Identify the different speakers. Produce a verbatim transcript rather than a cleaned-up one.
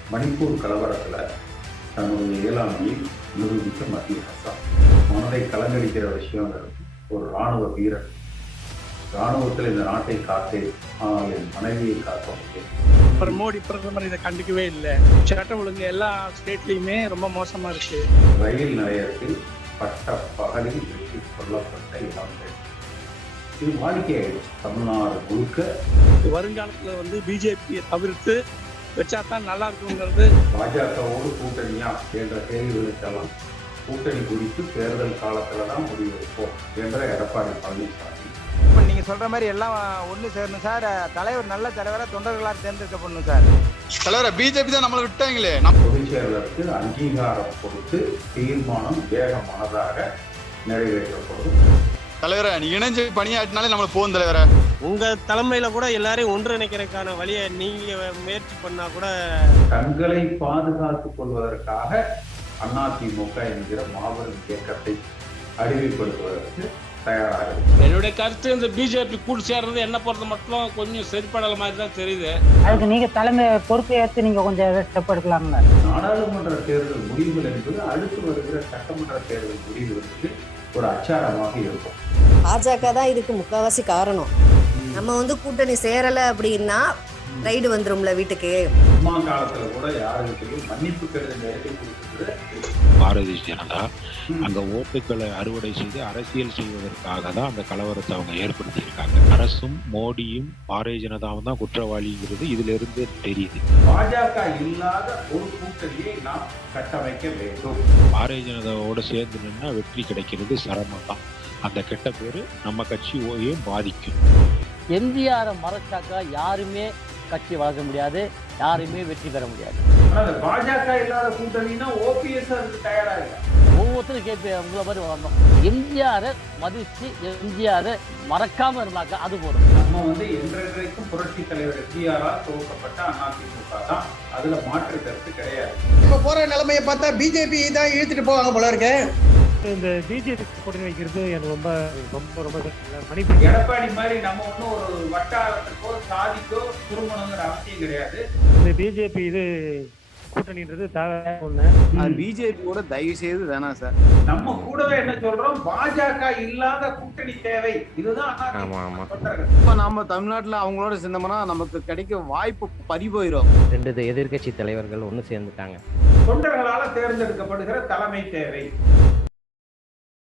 Speaker 1: மணிப்பூர் கலவரத்தில் தன்னுடைய இயலாமையை நிரூபித்த மத்திய அரசு மனதை கலங்கடிக்கிற விஷயம் ஒரு இராணுவ வீரர் இராணுவத்தில் இந்த நாட்டை காத்தே ஆனால் என் மனைவியை காக்க முடியும்.
Speaker 2: அப்புறம் மோடி பிரதமர் இதை கண்டுக்கவே இல்லை. சட்டம் ஒழுங்கு எல்லா ஸ்டேட்லையுமே ரொம்ப மோசமா இருக்கு.
Speaker 1: ரயில் நிலையத்தில் பட்ட பகலில் வெட்டி கொல்லப்பட்ட இளம்பெண் இது வாடிக்கையாயிடுச்சு தமிழ்நாடு முழுக்க.
Speaker 2: வருங்காலத்துல வந்து பிஜேபியை தவிர்த்து வச்சா தான் நல்லா இருக்குங்கிறது.
Speaker 1: பாஜகவோடு கூட்டணியா என்ற கேள்விகளுக்கெல்லாம் கூட்டணி குறித்து தேர்தல் காலத்துல தான் முடிவெடுப்போம் என்ற எடப்பாடி பழனிசாமி.
Speaker 3: இப்போ நீங்கள் சொல்கிற மாதிரி எல்லாம் ஒன்று சேரணும் சார். தலைவர் நல்ல தலைவராக தொண்டர்களாக தேர்ந்தெடுக்கப்படணும் சார்.
Speaker 4: தலைவரை பிஜேபி தான் நம்மளை விட்டாங்களே.
Speaker 1: பொதுச் செயலருக்கு அங்கீகாரம் கொடுத்து தீர்மானம் வேகமானதாக நிறைவேற்றப்படும்.
Speaker 4: தலைவரை நீ இணைஞ்சு பணியாற்றினாலே நம்மளுக்கு போகும் தலைவரை.
Speaker 2: உங்க தலைமையில கூட எல்லாரையும் ஒன்றிணைக்கிறதுக்கான வழியை நீங்க முயற்சி பண்ணா கூட.
Speaker 1: தங்களை பாதுகாத்துக் கொள்வதற்காக அதிமுக என்கிற மாபெரும் இயக்கத்தை அறிவிப்படுத்துவதற்கு தயாராக.
Speaker 5: என்னுடைய கருத்து இந்த பிஜேபி கூட்டு சேர்றது என்ன பொறுத்த மட்டும் கொஞ்சம் சரிப்படல மாதிரி தான் தெரியுது.
Speaker 6: அதுக்கு நீங்க தலைமை பொறுப்பை ஏற்று நீங்க கொஞ்சம் ஸ்டெப் எடுக்கலாம்ல.
Speaker 1: நாடாளுமன்ற தேர்தல் முடிவுகள் என்பது அடுத்து வருகிற சட்டமன்ற தேர்தல் முடிவுகளுக்கு ஒரு அச்சாரமாக இருக்கும்.
Speaker 7: பாஜக தான் இதுக்கு முக்காவாசி காரணம். நம்ம வந்து கூட்டணி சேரலை அப்படின்னா ரைடு வந்துரும்ல வீட்டுக்கு.
Speaker 1: அம்மா காலத்துல கூட யாருக்கிட்டையும் மன்னிப்பு கடிதம் எழுதி கொடுத்தது
Speaker 8: பாரதிய ஜனதா அங்க ஓட்டுக்களை அறுவடை செய்து அரசியல் செய்வதற்காக தான் அந்த கலவரத்தை அவங்க ஏற்படுத்தியிருக்காங்க. அரசும் மோடியும் பாரதிய ஜனதாவும் தான் குற்றவாளிங்கிறது இதுல இருந்து தெரியுது.
Speaker 1: பாஜக இல்லாத ஒரு கூட்டணியை நாம் கட்டமைக்க வேண்டும்.
Speaker 8: பாரதிய ஜனதாவோட சேர்ந்து நின்னா வெற்றி கிடைக்கிறது சிரமம் தான். அந்த கெட்ட பேரு நம்ம கட்சி ஓயும் பாதிக்கும்.
Speaker 6: எம்ஜிஆரை மறைச்சாக்கா யாருமே கட்சி வளர்க்க முடியாது, யாருமே வெற்றி பெற முடியாது.
Speaker 1: ஆனா பாஜக இல்லாத கூட்டணினா ஓபிஎஸ் அதுக்கு தயாரா இல்ல.
Speaker 6: ஒவ்வொருத்தரும் கேட்ப உங்களை மாதிரி வரணும். எம்ஜிஆரை மதிச்சு எம்ஜிஆரை மறக்காம இருந்தாக்கா அது போதும்.
Speaker 1: நம்ம வந்து என்றைக்கும் புரட்சி தலைவர் எம்ஜிஆரால் துவக்கப்பட்ட அதிமுக தான். அதுல மாற்று கருத்து கிடையாது.
Speaker 3: இப்போ போற நிலைமையை பார்த்தா பிஜேபி தான் இழுத்துட்டு போவாங்க போல இருக்கு.
Speaker 2: இந்த பிஜேபி கூட்டணி வைக்கிறது எனக்கு ரொம்ப ரொம்ப ரொம்ப மணி.
Speaker 1: எடப்பாடி மாதிரி நம்ம ஒன்றும் ஒரு வட்டாரத்துக்கோ சாதிக்கோ திருமணங்கிற அவசியம் கிடையாது.
Speaker 2: இந்த பிஜேபி இது கூட்டணின்றது தேவை ஒண்ணு.
Speaker 3: அது பிஜேபியோட தயவு செய்து வேணாம் சார்.
Speaker 1: நம்ம கூடவே என்ன சொல்றோம், பாஜக இல்லாத கூட்டணி தேவை. இதுதான்
Speaker 3: இப்போ நம்ம தமிழ்நாட்டுல அவங்களோட சேர்ந்தோம்னா நமக்கு கிடைக்க வாய்ப்பு பறி போயிடும்.
Speaker 6: ரெண்டு எதிர்கட்சி தலைவர்கள் ஒன்று சேர்ந்துட்டாங்க.
Speaker 1: தொண்டர்களால தேர்ந்தெடுக்கப்படுகிற தலைமை தேவை.